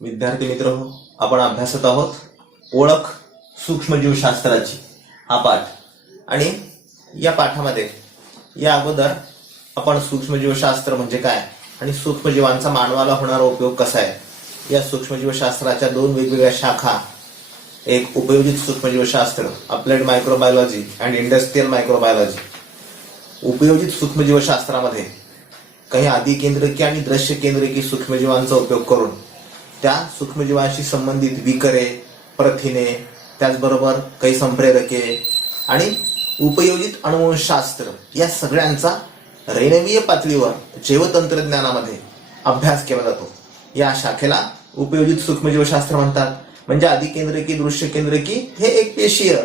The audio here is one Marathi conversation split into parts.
विद्यार्थी मित्र हो, आपण अभ्यासत आहोत ओळख सूक्ष्मजीवशास्त्राची हा पाठ. आणि या पाठामध्ये या अगोदर आपण सूक्ष्मजीवशास्त्र म्हणजे काय आणि सूक्ष्मजीवांचा मानवाला होणारा उपयोग कसा आहे या सूक्ष्मजीवशास्त्राच्या दोन वेगवेगळ्या शाखा, एक उपयोजित सूक्ष्मजीवशास्त्र applied microbiology and industrial microbiology. उपयोजित सूक्ष्मजीवशास्त्रामध्ये काही आदिकेंद्रकी आणि दृश्य केंद्रकी सूक्ष्मजीवांचा उपयोग करून त्या सूक्ष्मजीवांशी संबंधित विकरे, प्रथिने, त्याचबरोबर काही संप्रेरके आणि उपयोजित अनुवंशशास्त्र या सगळ्यांचा रैनवीय पातळीवर जैवतंत्रज्ञानामध्ये अभ्यास केला जातो. या शाखेला उपयोजित सूक्ष्मजीवशास्त्र म्हणतात. म्हणजे आदिकेंद्रकी, दृश्य केंद्रकी हे एक पेशीय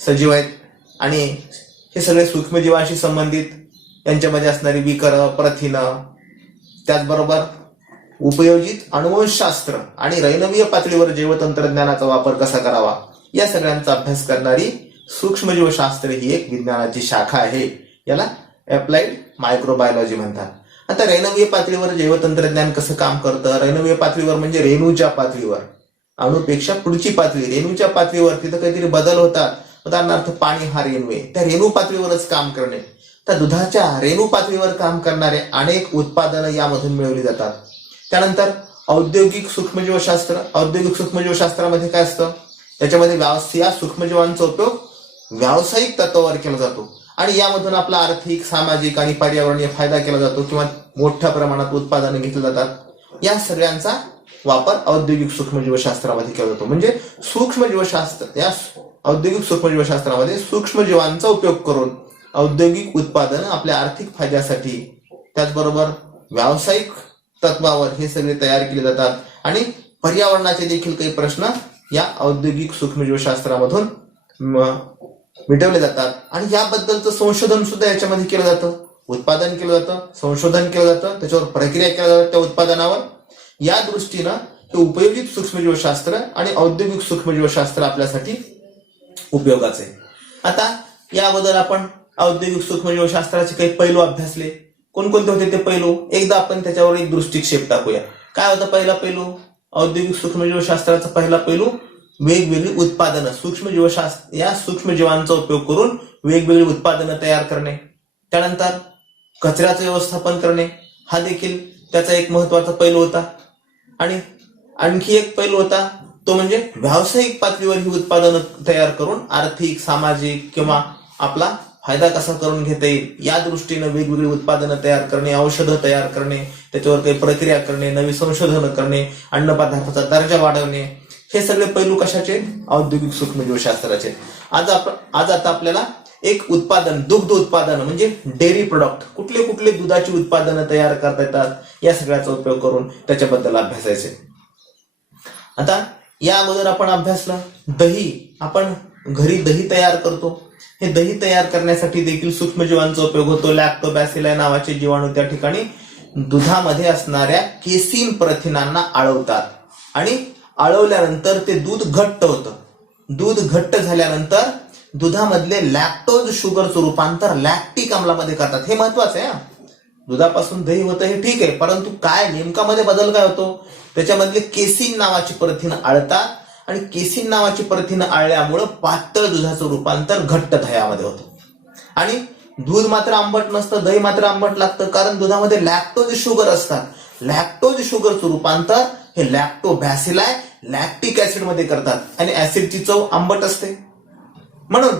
सजीव आहेत आणि हे सगळे सूक्ष्मजीवांशी संबंधित यांच्यामध्ये असणारी विकर, प्रथिन, त्याचबरोबर उपयोजित अनुवंशशास्त्र आणि रैनवीय पातळीवर जैवतंत्रज्ञानाचा वापर कसा करावा या सगळ्यांचा अभ्यास करणारी सूक्ष्मजीवशास्त्र ही एक विज्ञानाची शाखा आहे. याला अप्लाइड मायक्रोबायोलॉजी म्हणतात. आता रैनवीय पातळीवर जैवतंत्रज्ञान कसं काम करतं? रैनवीय पातळीवर म्हणजे रेणूच्या पातळीवर, अणुपेक्षा पुढची पातळी, रेणूच्या पातळीवर तिथं काहीतरी बदल होतात. उदाहरणार्थ पाणी हा रेणू आहे, त्या रेणू पातळीवरच काम करणे. तर दुधाच्या रेणू पातळीवर काम करणारे अनेक उत्पादनं यामधून मिळवली जातात. त्यानंतर औद्योगिक सूक्ष्मजीवशास्त्र. औद्योगिक सूक्ष्मजीवशास्त्रामध्ये काय असतं? त्याच्यामध्ये या सूक्ष्मजीवांचा उपयोग व्यावसायिक तत्वावर केला जातो आणि यामधून आपला आर्थिक, सामाजिक आणि पर्यावरणीय फायदा केला जातो किंवा मोठ्या प्रमाणात उत्पादनं घेतली जातात. या सगळ्यांचा वापर औद्योगिक सूक्ष्मजीवशास्त्रामध्ये केला जातो. म्हणजे सूक्ष्मजीवशास्त्र, या औद्योगिक सूक्ष्मजीवशास्त्रामध्ये सूक्ष्मजीवांचा उपयोग करून औद्योगिक उत्पादन आपल्या आर्थिक फायद्यासाठी, त्याचबरोबर व्यावसायिक तत्वावर हे सगळे तयार केले जातात आणि पर्यावरणाचे देखील काही प्रश्न या औद्योगिक सूक्ष्मजीवशास्त्रामधून मिटवले जातात. आणि याबद्दलचं संशोधन सुद्धा याच्यामध्ये केलं जातं. उत्पादन केलं जातं, संशोधन केलं जातं, त्याच्यावर प्रक्रिया केल्या जातात त्या उत्पादनावर. या दृष्टीनं हे उपयोजित सूक्ष्मजीवशास्त्र आणि औद्योगिक सूक्ष्मजीवशास्त्र आपल्यासाठी उपयोगाचे. आता या अगोदर आपण औद्योगिक सूक्ष्मजीवशास्त्राचे काही पैलू अभ्यासले. कोणकोणते होते ते पैलू? एकदा आपण त्याच्यावर एक दृष्टिक्षेप टाकूया. काय होता पहिला पैलू? औद्योगिक सूक्ष्मजीवशास्त्राचा पहिला पैलू वेगवेगळी उत्पादनं, सूक्ष्मजीवशास्त्र या सूक्ष्मजीवांचा उपयोग करून वेगवेगळी उत्पादनं तयार करणे. त्यानंतर कचऱ्याचं व्यवस्थापन करणे हा देखील त्याचा एक महत्वाचा पैलू होता. आणि आणखी एक पैलू होता तो म्हणजे व्यावसायिक पातळीवर ही उत्पादनं तयार करून आर्थिक, सामाजिक किंवा आपला फायदा कसा करून घेता येईल या दृष्टीनं वेगवेगळी उत्पादनं तयार करणे, औषधं तयार करणे, त्याच्यावर काही प्रक्रिया करणे, नवी संशोधनं करणे, अन्न पदार्थाचा दर्जा वाढवणे, हे सगळे पैलू कशाचे? औद्योगिक सूक्ष्मजीवशास्त्राचे. आज आता आपल्याला एक उत्पादन, दुग्ध उत्पादन म्हणजे डेअरी प्रोडक्ट, कुठले कुठले दुधाची उत्पादनं तयार करता येतात या सगळ्याचा उपयोग करून त्याच्याबद्दल अभ्यासायचे. आता या अगोदर आपण अभ्यासलं दही. आपण घरी दही तयार करतो. हे दही तयार करण्यासाठी देखील सूक्ष्मजीवांचा उपयोग होतो. लॅक्टोबॅसिलाई नावाचे जीवाणू त्या ठिकाणी दुधामध्ये असणाऱ्या केसीन प्रथिनांना आळवतात आणि आळवल्यानंतर ते दूध घट्ट होतं. दूध घट्ट झाल्यानंतर दुधामधले लॅक्टोज शुगरचं रूपांतर लॅक्टिक आम्लामध्ये करतात. हे महत्वाचं आहे. दुधापासून दही होतं हे ठीक आहे, परंतु काय नेमका मध्ये बदल काय होतो? त्याच्यामधले केसीन नावाची प्रथिनं आळतात आणि केसीन नावाची प्रथिनं आळल्यामुळं पातळ दुधाचं रूपांतर घट्ट दह्यामध्ये होतं. आणि दूध मात्र आंबट नसतं, दही मात्र आंबट लागतं, कारण दुधामध्ये लॅक्टोज शुगर असतात. लॅक्टोज शुगरचं रूपांतर हे लॅक्टोबॅसिलाई लॅक्टिक ऍसिड मध्ये करतात आणि ऍसिडची चव आंबट असते. म्हणून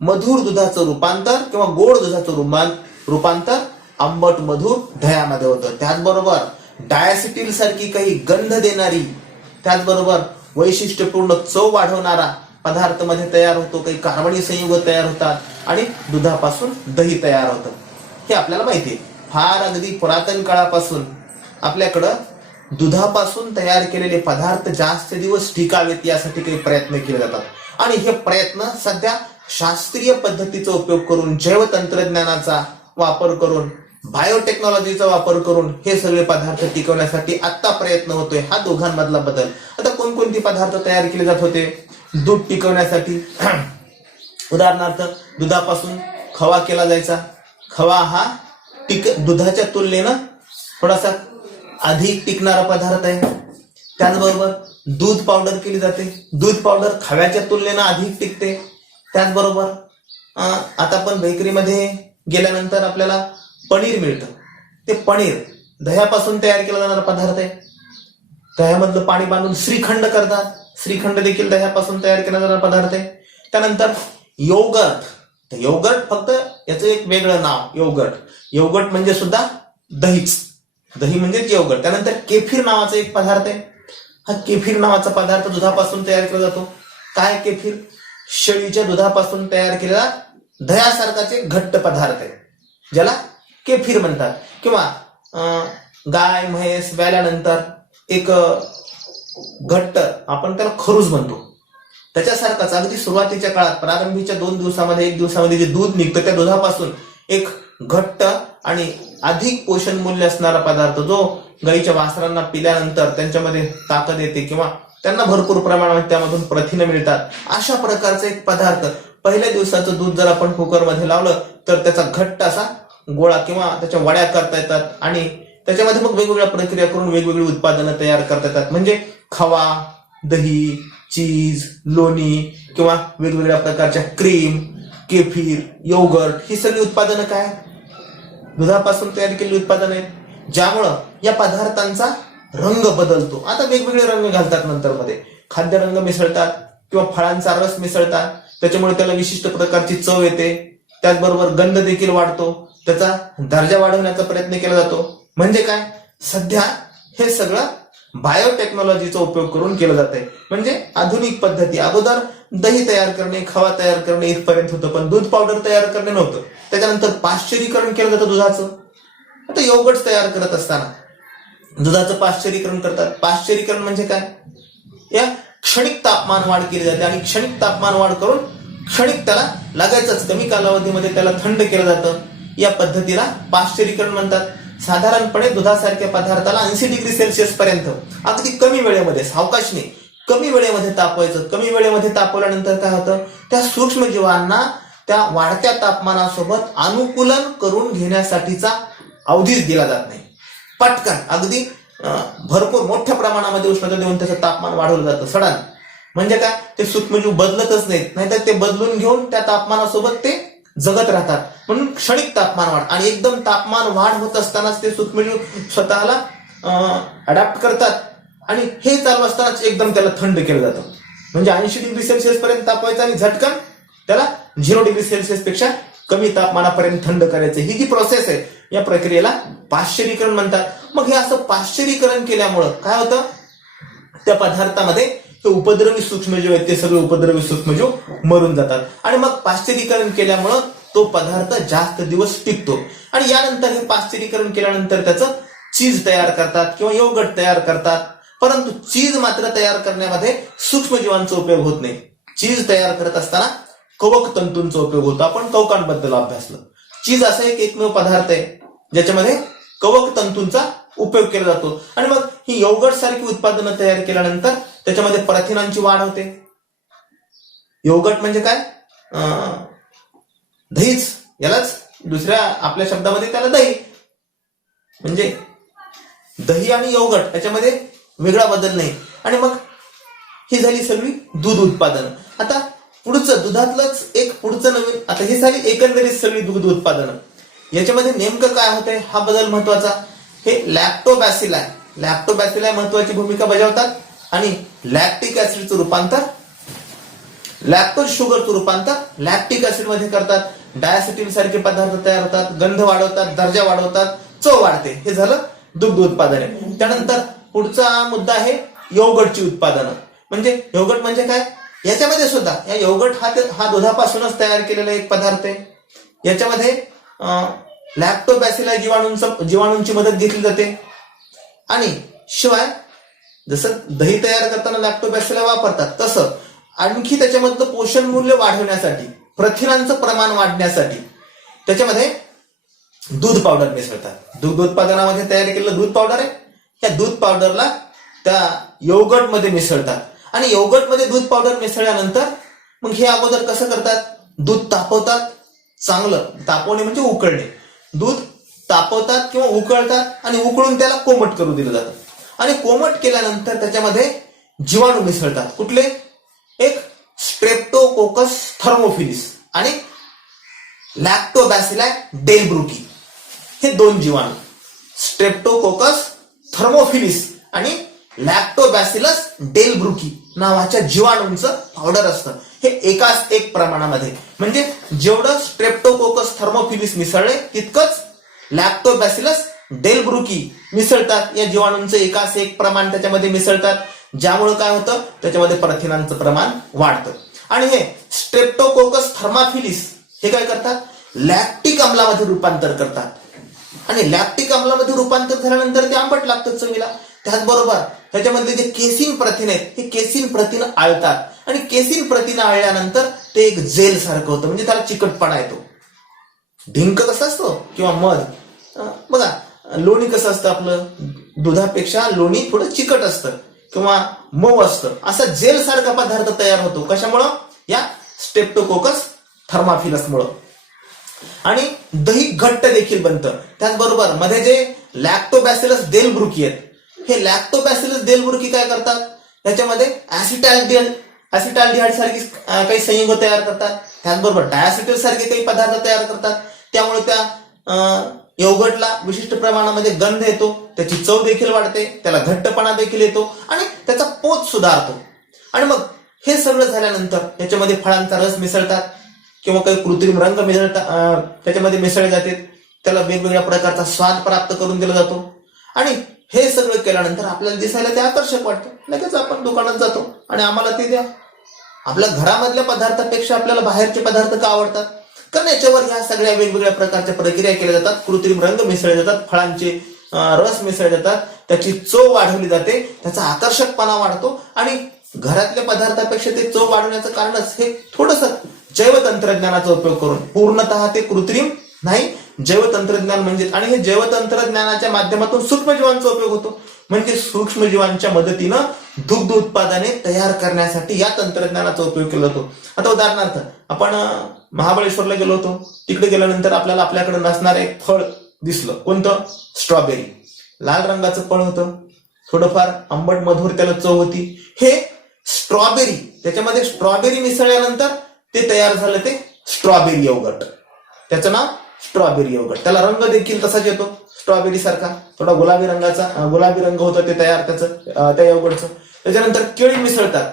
मधुर दुधाचं रूपांतर किंवा गोड दुधाचं रूपांतर आंबट मधुर दह्यामध्ये होतं. त्याचबरोबर डायसिटिल सारखी काही गंध देणारी, त्याचबरोबर वैशिष्ट्यपूर्ण चव वाढवणारा पदार्थ मध्ये तयार होतो. काही कार्बनी संयुग तयार होतात आणि दुधापासून दही तयार होतं. हे आपल्याला माहिती आहे. फार अगदी पुरातन काळापासून आपल्याकडं दुधापासून तयार केलेले पदार्थ जास्त दिवस टिकावेत यासाठी काही प्रयत्न केले जातात. आणि हे प्रयत्न सध्या शास्त्रीय पद्धतीचा उपयोग करून, जैवतंत्रज्ञानाचा वापर करून, बायोटेक्नॉलॉजीचा वापर करून हे सगळे पदार्थ टिकवण्यासाठी आता प्रयत्न होतोय. हा दोघांमधला बदल. आता कोणकोणते पदार्थ तयार केले जात होते दूध टिकवण्यासाठी? उदाहरणार्थ दुधापासून खवा केला जायचा. खवा हा दुधाच्या तुलनेनं थोडासा अधिक टिकणारा पदार्थ आहे. त्याचबरोबर दूध पावडर केली जाते. दूध पावडर खव्याच्या तुलनेनं अधिक टिकते. त्याचबरोबर आता आपण बेकरीमध्ये गेल्यानंतर आपल्याला पनीर मिळतं. ते पनीर दह्यापासून तयार केला जाणारा पदार्थ आहे. दह्यामधलं पाणी बांधून श्रीखंड करतात. श्रीखंड देखील दह्यापासून तयार केला जाणारा पदार्थ आहे. त्यानंतर योगर्ट. योगर्ट फक्त याचं एक वेगळं नाव योगर्ट. योगर्ट म्हणजे सुद्धा दहीच. दही म्हणजेच योगर्ट. त्यानंतर केफीर नावाचा एक पदार्थ आहे. हा केफीर नावाचा पदार्थ दुधापासून तयार केला जातो. काय केफीर? शेळीच्या दुधापासून तयार केलेला दह्यासारखाच एक घट्ट पदार्थ आहे ज्याला केफीर म्हणतात. किंवा गाय म्हैस व्याल्यानंतर एक घट्ट आपण त्याला खरूज म्हणतो त्याच्यासारखाच अगदी सुरुवातीच्या काळात प्रारंभीच्या 2 दिवसामध्ये 1 दिवसामध्ये जे दूध निघतं त्या दुधापासून एक घट्ट आणि अधिक पोषण मूल्य असणारा पदार्थ जो गाईच्या वासरांना पिल्यानंतर त्यांच्यामध्ये ताकद येते किंवा त्यांना भरपूर प्रमाणात त्यामधून प्रथिने मिळतात. अशा प्रकारचा एक पदार्थ पहिल्या दिवसाचं दूध जर आपण कुकरमध्ये लावलं तर त्याचा घट्ट असा गोळा किंवा त्याच्या वड्या करता येतात आणि त्याच्यामध्ये मग वेगवेगळ्या प्रक्रिया करून वेगवेगळी उत्पादनं तयार करता येतात. म्हणजे खवा, दही, चीज, लोणी किंवा वेगवेगळ्या प्रकारच्या क्रीम, केफीर, योगर्ट ही सगळी उत्पादनं काय दुधापासून तयार केलेली उत्पादनं आहेत ज्यामुळं या पदार्थांचा रंग बदलतो. आता वेगवेगळे रंग घालतात नंतर मध्ये खाद्यरंग मिसळतात किंवा फळांचा रस मिसळतात त्याच्यामुळे त्याला विशिष्ट प्रकारची चव येते. त्याचबरोबर गंध देखील वाढतो. त्याचा दर्जा वाढवण्याचा प्रयत्न केला जातो. म्हणजे काय सध्या हे सगळं बायोटेक्नॉलॉजीचा उपयोग करून केलं जात आहे. म्हणजे आधुनिक पद्धती. अगोदर दही तयार करणे, खवा तयार करणे इथपर्यंत होतं पण दूध पावडर तयार करणे नव्हतं. त्याच्यानंतर पाश्चरीकरण केलं जातं दुधाचं. आता योगर्ट तयार करत असताना दुधाचं पाश्चरीकरण करतात. पाश्चरीकरण म्हणजे काय? या क्षणिक तापमान वाढ केली जाते आणि क्षणिक तापमान वाढ करून क्षणिक त्याला लागायचंच कमी कालावधीमध्ये त्याला थंड केलं जातं. या पद्धतीला पाश्चरीकरण म्हणतात. साधारणपणे दुधासारख्या पदार्थाला 80 डिग्री सेल्सिअस पर्यंत अगदी कमी वेळेमध्ये सावकाशने कमी वेळेमध्ये तापवायचं. कमी वेळेमध्ये तापवल्यानंतर काय होतं त्या सूक्ष्मजीवांना त्या वाढत्या तापमानासोबत अनुकूलन करून घेण्यासाठीचा अवधीच दिला जात नाही. पटकन अगदी भरपूर मोठ्या प्रमाणामध्ये उष्णता देऊन त्याचं तापमान वाढवलं जातं सडन. म्हणजे काय ते सूक्ष्मजीव बदलतच नाहीत नाहीतर ते बदलून घेऊन त्या तापमानासोबत ते जगत राहतात. म्हणून क्षणिक तापमान वाढ आणि एकदम तापमान वाढ होत असतानाच ते सूक्ष्मजीव स्वतःला अडॅप्ट करतात आणि हे चालू असतानाच एकदम त्याला थंड केलं जातं. म्हणजे 80 डिग्री सेल्सिअस पर्यंत तापवायचं आणि झटकन त्याला 0 डिग्री सेल्सिअस पेक्षा कमी तापमानापर्यंत थंड करायचं. ही जी प्रोसेस आहे या प्रक्रियेला पाश्चरीकरण म्हणतात. मग हे असं पाश्चरीकरण केल्यामुळं काय होतं त्या पदार्थामध्ये हे उपद्रवी सूक्ष्मजीव आहेत ते सगळे उपद्रवी सूक्ष्मजीव मरून जातात आणि मग पाश्चरीकरण केल्यामुळं तो पदार्थ जास्त दिवस टिकतो. आणि यानंतर हे पाश्चरीकरण केल्यानंतर त्याचं चीज तयार करतात किंवा योगर्ट तयार करतात. परंतु चीज मात्र तयार करण्यामध्ये सूक्ष्मजीवांचा उपयोग होत नाही. चीज तयार करत असताना कवक तंतूंचा उपयोग होतो. आपण कवकांबद्दल अभ्यासलं. चीज असा एक एकमेव पदार्थ आहे ज्याच्यामध्ये कवक तंतूंचा उपयोग केला जातो. आणि मग ही योगर्ट सारखी उत्पादनं तयार केल्यानंतर त्याच्यामध्ये प्रथिनांची वाढ होते. योगर्ट म्हणजे काय दहीच. यालाच दुसऱ्या आपल्या शब्दामध्ये त्याला दही म्हणजे दही आणि योगर्ट याच्यामध्ये वेगळा बदल नाही. आणि मग ही झाली सगळी दूध उत्पादनं. आता पुढचं दुधातलंच एक पुढचं नवीन आता ही झाली एकंदरीत सगळी दूध उत्पादनं. याच्यामध्ये नेमकं काय होतंय हा बदल महत्वाचा. हे लॅक्टोबॅसिलाई लॅक्टोबॅसिलाई महत्वाची भूमिका बजावतात आणि लॅक्टिक ऍसिडचं रूपांतर लॅक्टोज शुगरचं रूपांतर लॅक्टिक ऍसिड मध्ये करतात. डायसिटिल सारखे पदार्थ तयार होतात. गंध वाढवतात, दर्जा वाढवतात, चव वाढते. हे झालं दुग्ध उत्पादने. त्यानंतर पुढचा मुद्दा आहे योगर्टची उत्पादनं. म्हणजे योगर्ट म्हणजे काय याच्यामध्ये सुद्धा या योगर्ट हा दुधापासूनच तयार केलेला एक पदार्थ आहे. याच्यामध्ये लॅक्टोबॅसिलाई जीवाणूंची मदत घेतली जाते आणि शिवाय जसं दही तयार करताना लॅक्टोबॅसिलाई वापरतात तसं आणखी त्याच्यामधलं पोषण मूल्य वाढवण्यासाठी प्रथिनांचं प्रमाण वाढण्यासाठी त्याच्यामध्ये दूध पावडर मिसळतात. दूध उत्पादनामध्ये तयार केलेलं दूध पावडर आहे. या दूध पावडरला त्या योगर्ट मध्ये मिसळतात आणि योगर्ट मध्ये दूध पावडर मिसळल्यानंतर मग हे अगोदर कसं करतात दूध तापवतात. चांगलं तापवणे म्हणजे उकळणे. दूध तापवतात किंवा उकळतात आणि उकळून त्याला कोमट करू दिलं जातं आणि कोमट केल्यानंतर त्याच्यामध्ये जीवाणू मिसळतात. कुठले? एक स्ट्रेप्टोकोकस थर्मोफिलिस आणि लॅक्टोबॅसिलाई डेल्ब्रुकी, हे दोन जीवाणू. स्ट्रेप्टोकोकस थर्मोफिलिस आणि लॅक्टोबॅसिलस डेल्ब्रुकी नावाच्या जीवाणूंचं पावडर असतं. हे एकाच एक प्रमाणामध्ये, म्हणजे जेवढं स्ट्रेप्टोकोकस थर्मोफिलिस मिसळले तितकंच लॅक्टोबॅसिलस डेल्ब्रुकी मिसळतात. या जीवाणूंचं एकाच एक प्रमाण त्याच्यामध्ये मिसळतात, ज्यामुळे काय होतं, त्याच्यामध्ये प्रथिनांचं प्रमाण वाढतं. आणि हे स्ट्रेप्टोकोकस थर्मोफिलिस हे काय करतात, लॅक्टिक अम्लामध्ये रूपांतर करतात. आणि लॅक्टिक अम्लामध्ये रूपांतर झाल्यानंतर ते आंबट लागतं चवीला. त्याचबरोबर त्याच्यामधले जे केसिन प्रथिन आहेत, हे केसिन प्रथिन आळतात. आणि केसिन प्रथिन आळल्यानंतर ते एक जेल सारखं होतं, म्हणजे त्याला चिकटपणा येतो. डिंक कसा असतो किंवा मध, बघा लोणी कसं असतं, आपलं दुधापेक्षा लोणी थोडं चिकट असतं किंवा मऊ असतं. असा जेल सारखा पदार्थ तयार होतो. कशामुळं? या स्ट्रेप्टोकोकस थर्मोफिलसमुळं. आणि दही घट्ट देखील बनतं. त्याचबरोबर मध्ये जे लॅक्टोबॅसिलस डेल्ब्रुकी आहेत, हे लॅक्टोबॅसिलस डेल्ब्रुकी काय करतात, याच्यामध्ये ऍसिटाल्डिहाइड सारखी काही संयुग तयार करतात. त्याचबरोबर डायसिटिल सारखे काही पदार्थ तयार करतात. त्यामुळे त्या योगर्टला विशिष्ट प्रमाणामध्ये गंध येतो, त्याची चव देखील वाढते, त्याला घट्टपणा देखील येतो आणि त्याचा पोत सुधारतो. आणि मग हे सगळं झाल्यानंतर त्याच्यामध्ये फळांचा रस मिसळतात किंवा काही कृत्रिम रंग मिसळतात, त्याच्यामध्ये मिसळले जाते. त्याला वेगवेगळ्या प्रकारचा स्वाद प्राप्त करून दिला जातो. आणि हे सगळं केल्यानंतर आपल्याला दिसायला ते आकर्षक वाटतं. लगेच आपण दुकानात जातो आणि आम्हाला ते द्या. आपल्या घरामधल्या पदार्थापेक्षा आपल्याला बाहेरचे पदार्थ का आवडतात? कारण याच्यावर ह्या सगळ्या वेगवेगळ्या प्रकारच्या प्रक्रिया केल्या जातात, कृत्रिम रंग मिसळले जातात, फळांचे रस मिसळले जातात, त्याची चव वाढवली जाते, त्याचा आकर्षकपणा वाढतो. आणि घरातल्या पदार्थापेक्षा ते चव वाढवण्याचं कारणच हे थोडंसं जैवतंत्रज्ञानाचा उपयोग करून, पूर्णतः ते कृत्रिम नाही, जैवतंत्रज्ञान म्हणजे. आणि हे जैवतंत्रज्ञानाच्या माध्यमातून सूक्ष्मजीवांचा उपयोग होतो. म्हणजे सूक्ष्मजीवांच्या मदतीनं दुग्ध उत्पादने तयार करण्यासाठी या तंत्रज्ञानाचा उपयोग केला जातो. आता उदाहरणार्थ आपण महाबळेश्वरला गेलो होतो. तिकडे गेल्यानंतर आपल्याला आपल्याकडे नसणारं एक फळ दिसलं. कोणतं? स्ट्रॉबेरी. लाल रंगाचं फळ होतं, थोडंफार आंबट मधुर त्याला चव होती. हे स्ट्रॉबेरी, त्याच्यामध्ये स्ट्रॉबेरी मिसळल्यानंतर ते तयार झालं ते स्ट्रॉबेरी योगर्ट. त्याचं नाव स्ट्रॉबेरी योगर्ट. त्याला रंग देखील तसाच येतो स्ट्रॉबेरी सारखा, थोडा गुलाबी रंग होतं ते तयार त्याचं, त्या योगर्टचं. त्याच्यानंतर केळी मिसळतात.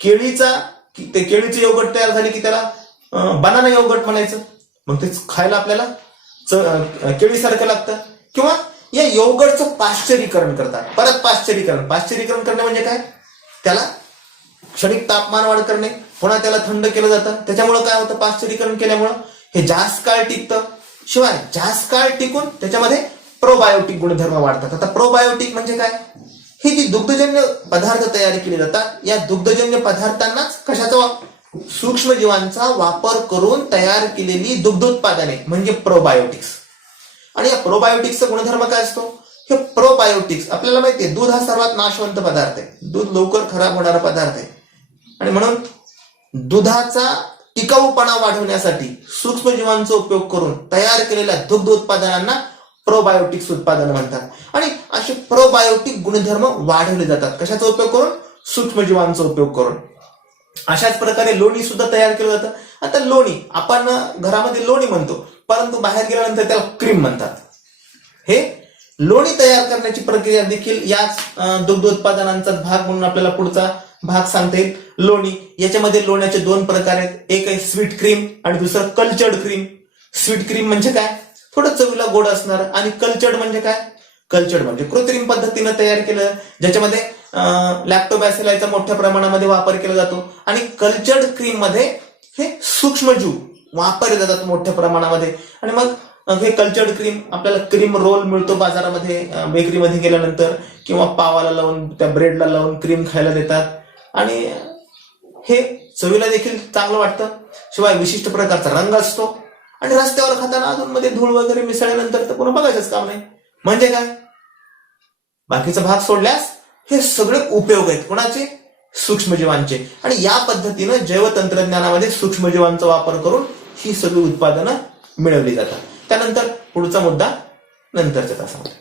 केळीचं योगर्ट तयार झाले की त्याला बनाना योगर्ट म्हणायचं. मग ते खायला आपल्याला केळीसारखं लागतं. किंवा या योगर्टचं पाश्चरीकरण करतात. परत पाश्चरीकरण करणे म्हणजे काय? त्याला क्षणिक तापमान वाढ करणे, पुन्हा त्याला थंड केलं जातं. त्याच्यामुळे काय होतं? पाश्चरीकरण केल्यामुळं हे जास्त काळ टिकतं. शिवाय जास्त काळ टिकून त्याच्यामध्ये प्रोबायोटिक गुणधर्म वाढतात. आता प्रोबायोटिक म्हणजे काय? ही जी दुग्धजन्य पदार्थ तयार केले जातात, या दुग्धजन्य पदार्थांनाच कशाचा? सूक्ष्मजीवांचा वापर करून तयार केलेली दुग्धोत्पादने म्हणजे प्रोबायोटिक्स. आणि या प्रोबायोटिक्सचा गुणधर्म काय असतो? हे प्रोबायोटिक्स आपल्याला माहितीये, दूध हा सर्वात नाशवंत पदार्थ आहे, दूध लवकर खराब होणारा पदार्थ आहे. आणि म्हणून दुधाचा टिकाऊपणा वाढवण्यासाठी सूक्ष्मजीवांचा उपयोग करून तयार केलेल्या दुग्ध उत्पादनांना प्रोबायोटिक्स उत्पादन म्हणतात. आणि असे प्रोबायोटिक गुणधर्म वाढवले जातात. कशाचा उपयोग करून? सूक्ष्मजीवांचा उपयोग करून. अशाच प्रकारे लोणी सुद्धा तयार केलं जातं. आता लोणी आपण घरामध्ये लोणी म्हणतो, परंतु बाहेर गेल्यानंतर त्याला क्रीम म्हणतात. हे लोणी तयार करण्याची प्रक्रिया देखील याच दुग्ध उत्पादनांचा भाग म्हणून आपल्याला पुढचा भाग सांगता येईल. लोणी, याच्यामध्ये लोण्याचे दोन प्रकार आहेत. एक आहे स्वीट क्रीम आणि दुसरं कल्चर्ड क्रीम. स्वीट क्रीम म्हणजे काय? थोडं चवीला गोड असणार. आणि कल्चर्ड म्हणजे काय? कल्चर्ड म्हणजे कृत्रिम पद्धतीनं तयार केलं, ज्याच्यामध्ये लॅक्टोबॅसिलायचा मोठ्या प्रमाणामध्ये वापर केला जातो. आणि कल्चर्ड क्रीम मध्ये हे सूक्ष्मजीव वापरले जातात मोठ्या प्रमाणामध्ये. आणि मग हे कल्चर्ड क्रीम, आपल्याला क्रीम रोल मिळतो बाजारामध्ये, बेकरीमध्ये गेल्यानंतर, किंवा पावाला लावून त्या ब्रेडला लावून क्रीम खायला देतात. आणि हे चवीला देखील चांगलं वाटतं. शिवाय विशिष्ट प्रकारचा रंग असतो. आणि रस्त्यावर खाताना अजून मध्ये धूळ वगैरे मिसळल्यानंतर तर पुन्हा बघायचंच काम नाही. म्हणजे काय? बाकीचा भाग सोडल्यास हे सगळे उपयोग आहेत कोणाचे? सूक्ष्मजीवांचे. आणि या पद्धतीनं जैवतंत्रज्ञानामध्ये सूक्ष्मजीवांचा वापर करून ही सगळी उत्पादनं मिळवली जातात. त्यानंतर पुढचा मुद्दा नंतरच्या तासामध्ये.